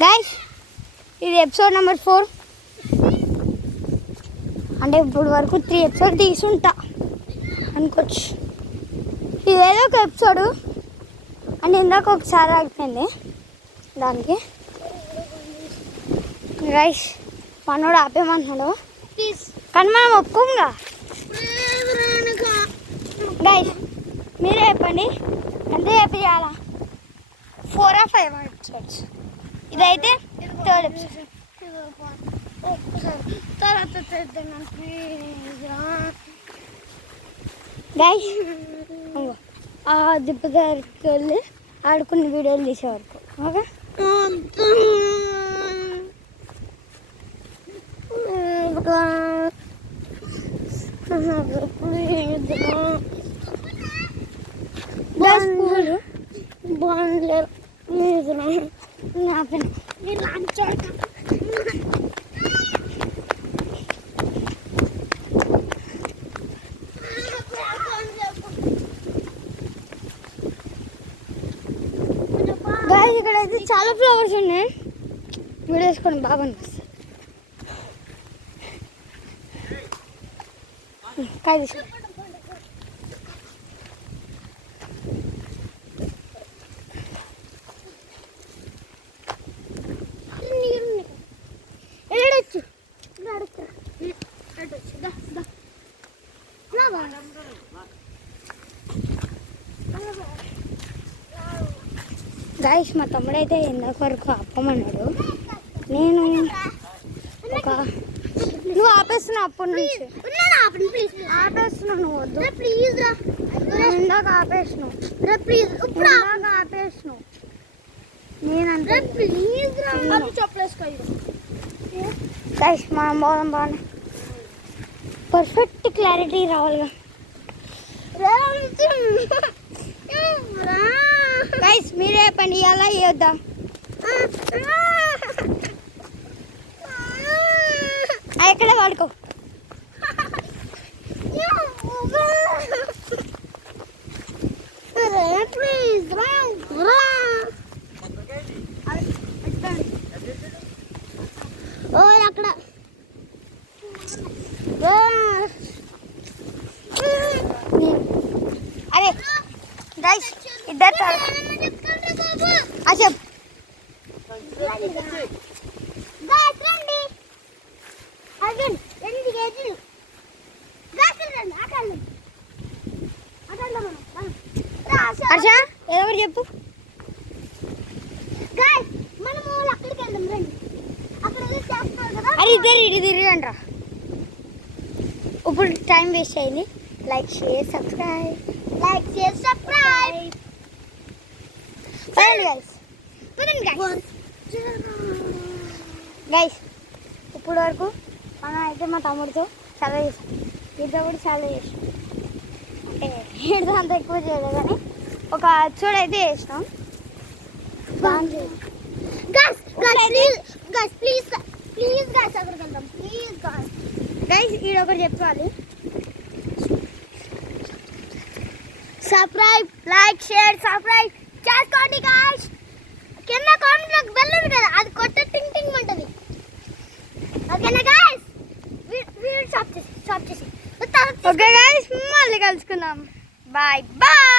Guys ఇది episode number 4. అంటే ఇప్పుడు వరకు 3 ఎపిసోడ్ తీసుంటా అనుకోవచ్చు. ఇదేదో ఒక ఎపిసోడ్ అంటే ఇందాక ఒకసారి ఆగిపోయింది దానికి. గైస్ మనోడు ఆపేమన్నాడు కానీ మనం ఒప్పుకోంగా. గైస్ మీరే చెప్పండి ఎంత చెప్పి చేయాలా? 4 or 5 ఎపిసోడ్స్. ఇదైతే 3rd ఎపిసోడ్. గైస్ ఆ దిబ్బ దగ్గరికి వెళ్ళి ఆడుకునే వీడియోలు తీసే వరకు ఓకే. బాగుండలేదు ఇక్కడైతే చాలా ఫ్లవర్స్ ఉన్నాయి. వీడియో వేసుకొని బాగా అనిపిస్తుంది. కాయ తీసుకో. గైస్ మా తమ్ముడైతే ఇందాక వరకు ఆపమన్నాడు. నేను ఒక నువ్వు ఆపేస్తున్నావు అప్పటి నుంచి. ఆపేస్తున్నావు నువ్వు వద్దు ప్లీజ్. ఇందాక ఆపేసినావు ఆపేసినావు. నేనంటే ప్లీజ్ గైస్ మనం పోదాం. బాగా పర్ఫెక్ట్ క్లారిటీ రావాలిగా. గైస్ మీరే పని ఎలా ఇవ్వద్దాం. ఎక్కడ వాడుకో. అక్కడ అరే గైస్ ఇద్దరు అసలు హర్ష ఎవరు చెప్పు. అరే ఇద్దరు తిరిగండ్రా. ఇప్పుడు టైం వేస్ట్ అయింది. Like share subscribe. గైస్ ఇప్పుడు వరకు మనం అయితే మా తమ్ముడితో చాలా చేసాం. ఇద్దరు కూడా చాలా చేసాం. అంటే ఏదో అంత ఎక్కువ చేయలేదు కానీ ఒక ఎపిసోడ్ అయితే చేసినాం. గైస్ ఈడొకటి చెప్పాలి. సబ్స్క్రైబ్, లైక్, షేర్, సబ్స్క్రైబ్ చేసుకోండి గైస్. కింద కామెంట్ బెల్ ఉంది కదా, అది కొట్ట టింగ్ టింగ్ ఉంటుంది. ఓకేనా గైస్? వీడియో స్టాప్ చేసి ఓకే గైస్ మళ్ళీ కలుసుకుందాం. Bye bye.